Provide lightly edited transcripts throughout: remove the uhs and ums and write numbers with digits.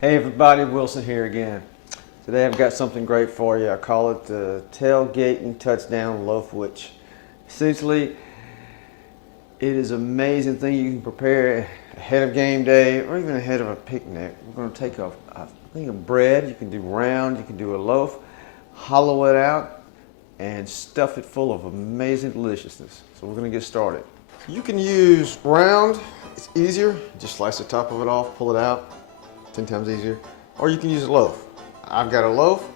Hey everybody, Wilson here again. Today I've got something great for you. I call it the Tailgatin Touchdown Loafwich. Essentially, it is an amazing thing you can prepare ahead of game day or even ahead of a picnic. We're going to take a thing of bread. You can do round, you can do a loaf, hollow it out, and stuff it full of amazing deliciousness. So we're going to get started. You can use round. It's easier. Just slice the top of it off, pull it out. 10 times easier. Or you can use a loaf. I've got a loaf,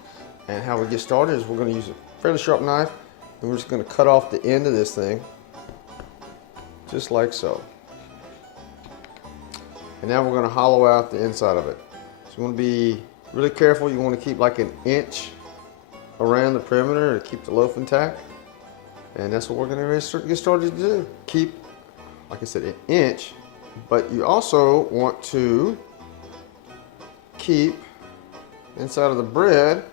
and how we get started is we're going to use a fairly sharp knife, and we're just going to cut off the end of this thing, just like so. And now we're going to hollow out the inside of it. So you want to be really careful. You want to keep like an inch around the perimeter to keep the loaf intact. And that's what we're going to get started to do. Keep, like I said, an inch, but you also want to keep inside of the bread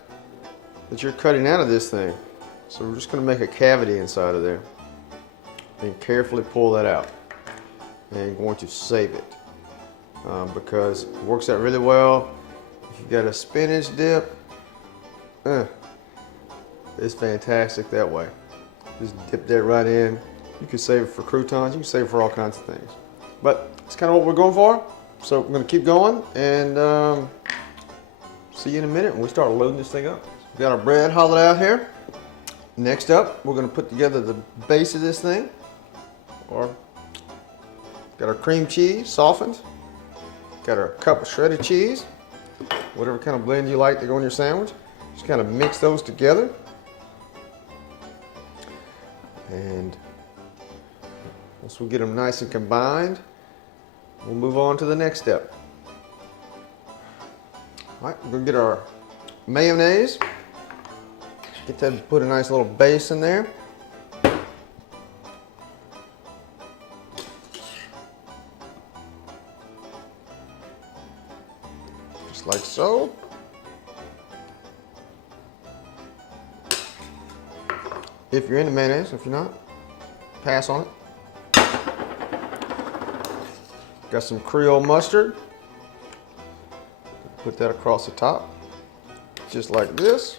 that you're cutting out of this thing. So we're just going to make a cavity inside of there and carefully pull that out, and going to save it because it works out really well. If you've got a spinach dip, it's fantastic that way. Just dip that right in. You can save it for croutons, you can save it for all kinds of things, but it's kind of what we're going for. So we're going to keep going, and see you in a minute when we start loading this thing up. We've got our bread hollowed out here. Next up, we're going to put together the base of this thing. Or got our cream cheese softened. Got our cup of shredded cheese. Whatever kind of blend you like to go in your sandwich. Just kind of mix those together. And once we get them nice and combined, we'll move on to the next step. All right, we're gonna get our mayonnaise. Get that, put a nice little base in there. Just like so. If you're into mayonnaise, if you're not, pass on it. Got some Creole mustard. Put that across the top, just like this.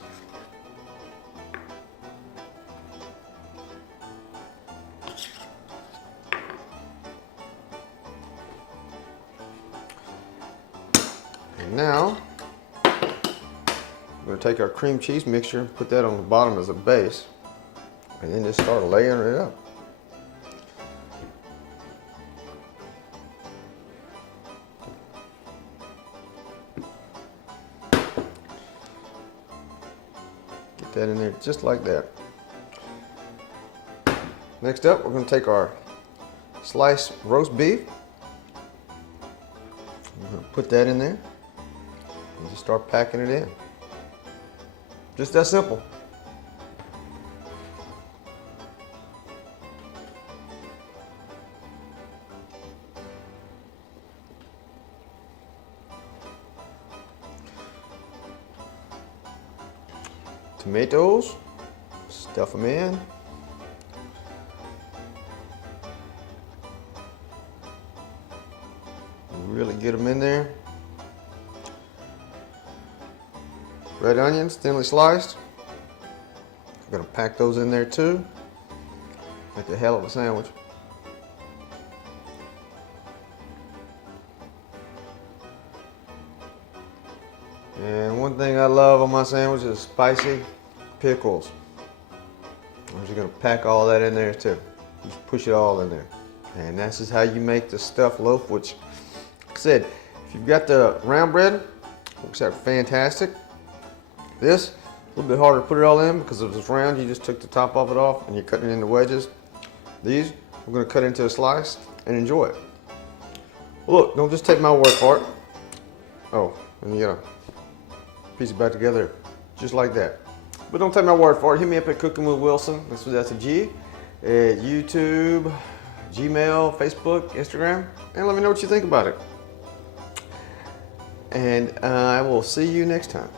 And now, we're going to take our cream cheese mixture and put that on the bottom as a base, and then just start layering it up. That in there just like that. Next up, we're going to take our sliced roast beef. We're going to put that in there and just start packing it in. Just that simple. Tomatoes, stuff them in. Really get them in there. Red onions, thinly sliced. I'm gonna pack those in there too. Make a hell of a sandwich. And one thing I love on my sandwich is spicy pickles. I'm just gonna pack all that in there too. Just push it all in there. And this is how you make the stuffed loaf, which, like I said, if you've got the round bread, works out fantastic. This, a little bit harder to put it all in because if it's round, you just took the top of it off and you're cutting it into wedges. These, we're gonna cut into a slice and enjoy it. Well, look, don't just take my word for it. Oh, and you gotta piece it back together just like that. But don't take my word for it. Hit me up at Cookin with Wilson. That's a G. At YouTube, Gmail, Facebook, Instagram, and let me know what you think about it. And I will see you next time.